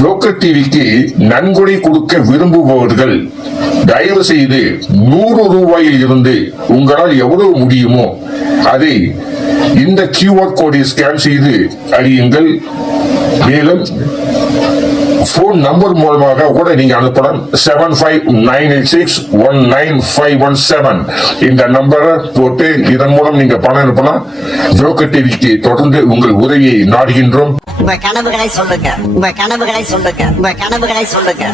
Joker டிவிக்கு நன்கொடை கொடுக்க விரும்புபவர்கள் தயவு செய்து 100 ரூபாயில் இருந்து உங்களால் எவ்வளவு முடியுமோ அதை இந்த கியூஆர் கோடை ஸ்கேன் செய்து அறியுங்கள். மேலும் போன் நம்பர் மூலமாக கூட நீங்க அனுப்பலாம். 7598619517 இந்த நம்பரை போட்டு இதன் மூலம் நீங்க பணம் அனுப்பலாம். ஜோக்கர் டிவிக்கு தொடர்ந்து உங்கள் உதவியை நாடுகின்றோம். உங்க கனவுகளை சொல்லுங்க, உங்க கனவுகளை சொல்லுங்க, உங்க கனவுகளை சொல்லுங்க.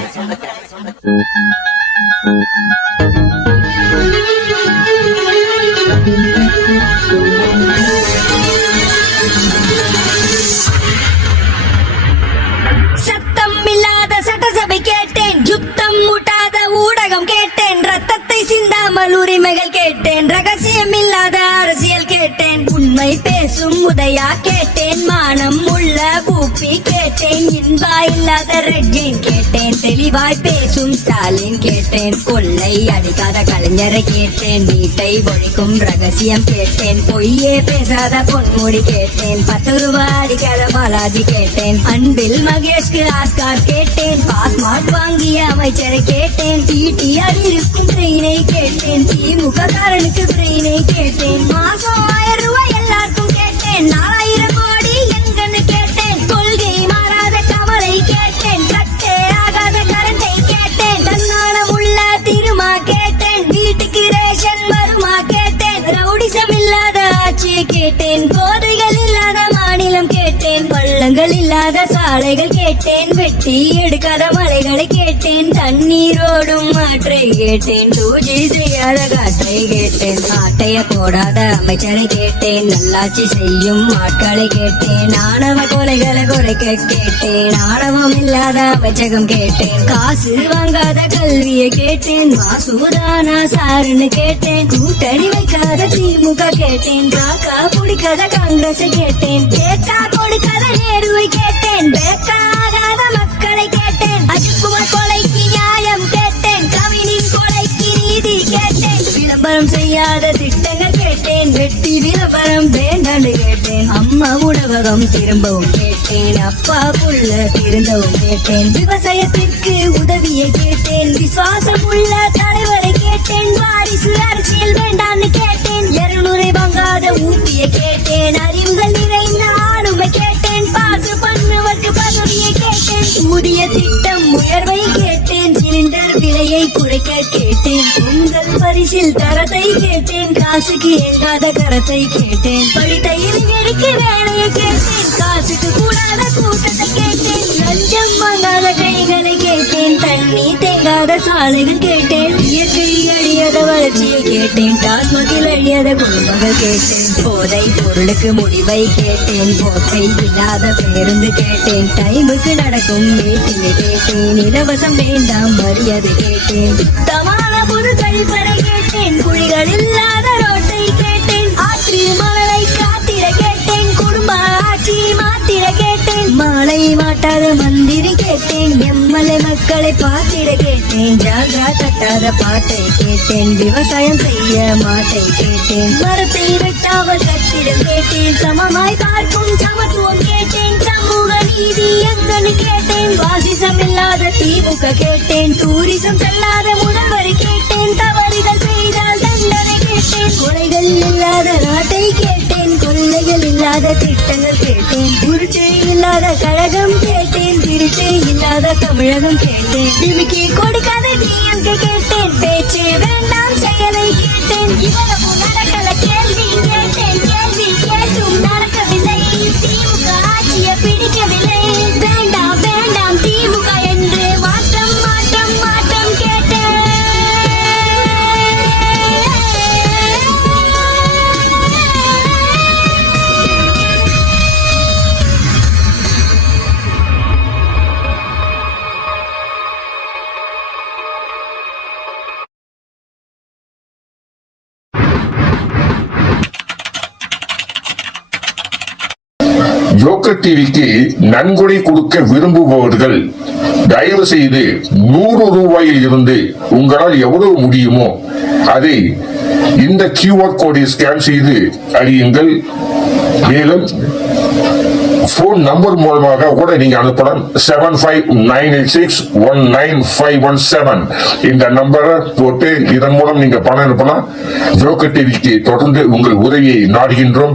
சத்தம் இல்லாத சட்டசபை கேட்டேன், யுத்தம் ஊட்டாத ஊடகம் கேட்டேன், ரத்தத்தை சிந்தாமல் உரிமைகள் கேட்டேன், ரகசியம் இல்லாத அரசியல் கேட்டேன், உண்மை பேசும் உதயா கேட்டேன், மானம் உள்ள பூப்பி கேட்டேன், இன்பா இல்லாத ரெட்ஜின் கேட்டேன், தெளிவாய் பேசும் ஸ்டாலின் கேட்டேன், கொள்ளை அடிக்காத கலைஞரை கேட்டேன், வீட்டை ஒழிக்கும் ரகசியம் கேட்டேன், பொய்யே பேசாத பொன்முடி கேட்டேன், 10 ரூபாய் அடிக்காத பாலாஜி கேட்டேன், அன்பில் மகேஷ்க்கு ஆஸ்கார் கேட்டேன், பாஸ்மார்ட் வாங்கிய அமைச்சரை கேட்டேன், டிடிஆர் இருக்கும் ட்ரெயினை கேட்டேன், திமுக காரனுக்கு ட்ரெயினை கேட்டேன், மாசம் 1000 ரூபாய் எல்லாருக்கும் கேட்டேன், 4000 கோடி எங்கன்னு கேட்டேன், கொள்கை மாறாத கவலை கேட்டேன், கட்டே ஆகாத கரண்டை கேட்டேன், தன்னானம் உள்ள திருமா கேட்டேன், வீட்டுக்கு ரேஷன் வருமா கேட்டேன், ரவுடிசம் இல்லாத ஆட்சியை கேட்டேன், போதைகள் இல்லாத மாநிலம் கேட்டேன், பள்ளங்கள் இல்லாத சாலைகள் கேட்டேன், வெட்டி எடுக்காத மலைகளை கேட்டேன், தண்ணீரோடும் ஆற்றை கேட்டேன், தூஜி செய்யாத காற்றை கேட்டேன், ஆட்டைய போடாத அமைச்சரை கேட்டேன், நல்லாட்சி செய்யும் ஆட்களை கேட்டேன், ஆணவ கொலைகளை குறைக்க கேட்டேன், ஆணவம் இல்லாத அமைச்சகம் கேட்டேன், காசு வாங்காத கல்வியை கேட்டேன், வாசுதானா சாருன்னு கேட்டேன், கூட்டணி வைக்காத திமுக கேட்டேன், காக்கா பிடிக்காத காங்கிரஸ் கேட்டேன், கேட்டா கொடுக்காத நேருவை கேட்டேன், பேக்காகாத மக்களை கேட்டேன், அஜித்குமார் கொலைக்கு நியாயம் கேட்டேன், கவினின் கொலைக்கு நீதி கேட்டேன், விளம்பரம் செய்யாத திட்டங்கள் கேட்டேன், வெட்டி விளம்பரம் வேண்டாண்டு கேட்டேன், அம்மா உணவகம் திரும்பவும் கேட்டேன், அப்பா புள்ள திருந்தவும் கேட்டேன், விவசாயத்திற்கு உதவியை கேட்டேன், விசுவாசம் உள்ள தலைவரை கேட்டேன், வாரிசு அரசியல் வேண்டான்னு கேட்டேன், 200 வாங்காத ஊட்டியை கேட்டேன், அறிவுகள் நிறைந்த ஆளுமை கேட்டேன், பாசு பண்ணுவதற்கு பதவியை கேட்டேன், ஊதிய திட்டம் உயர்வை கேட்டேன், சிலிண்டர் விலையை குறைக்க கேட்டேன், உங்கள் பரிசில் தரத்தை கேட்டேன், காசுக்கு ஏங்காத கரத்தை கேட்டேன், படித்த இளைஞருக்கு வேலையை கேட்டேன், காசுக்கு கூடாத கூட்டத்தை கேட்டேன், லஞ்சம் வாங்காத கைகளை கேட்டேன், தண்ணி தேங்காத சாலைகள் கேட்டேன், இயற்கை அழியாத வளர்ச்சியை கேட்டேன், டாஸ்மாகில் அழியாத குடும்பங்கள் கேட்டேன், போதை பொருளுக்கு முடிவை கேட்டேன், போக்கை இல்லாத பேருந்து கேட்டேன், டைமுக்கு நடக்கும் மீட்டிங்கை கேட்டேன், இலவசம் வேண்டாம் மரியாதை கேட்டேன், சுத்தமான பொது கழிப்பறை கேட்டேன், குழிகள் இல்லாத ரோட்டை கேட்டேன், ஆற்று மணலை காத்திட கேட்டேன், குடும்ப ஆட்சி மாத்திட கேட்டேன், மாலை மாட்டாத மந்திரி கேட்டேன், எம்எல்ஏ மக்களை பார்த்திட கேட்டேன், ஜாகா கட்டாத பாட்டை கேட்டேன், விவசாயம் செய்ய மாட்டை கேட்டேன், மரத்தை வெட்டாமல் கட்டிட கேட்டேன், சமமாய் பார்க்கும் சமத்துவம் கேட்டேன், சமூக நீதி எங்கன்னு கேட்டேன், வாசிசம் இல்லாத திமுக கேட்டேன், டூரிசம் செல்லாத முதல்வரை கேட்டேன், தவறுகள் செய்தால் தண்டனை கேட்டேன், கொலைகள் இல்லாத நாட்டை கேட்டேன், கொள்ளைகள் இல்லாத திட்டங்கள் கேட்டேன், உருட்டை இல்லாத கழகம் கேட்டேன், திருட்டை இல்லாத தமிழகம் கேட்டேன், டிமிக்கி கொடுக்காத டிஎம்கே கேட்டேன், பேச்சே வேண்டாம் செயலை கேட்டேன், இவ்வளவு நடக்கல கேள்வி கேட்டேன், கேள்வி கேட்டும் நடக்கவில்லை, திமுக ஆட்சியை பிடிக்கவில்லை, வேண்டாம் வேண்டாம் திமுக என்று மாற்றம் மாற்றம் மாற்றம் கேட்டேன். ஜோக்கர் டிவிக்கு நன்கொடை கொடுக்க விரும்புபவர்கள் தயவு செய்து 100 ரூபாயில் இருந்து உங்களால் எவ்வளவு முடியுமோ அதை இந்த கியூஆர் கோடை ஸ்கேன் செய்து அறியுங்கள். மேலும் போன் நம்பர் மூலமாக கூட நீங்க அனுப்பலாம். 7598619517 இந்த நம்பரை போட்டு இதன் மூலம் நீங்க பணம் அனுப்பலாம். ஜோக்கர் டிவிக்கு தொடர்ந்து உங்கள் உதவியை நாடுகின்றோம்.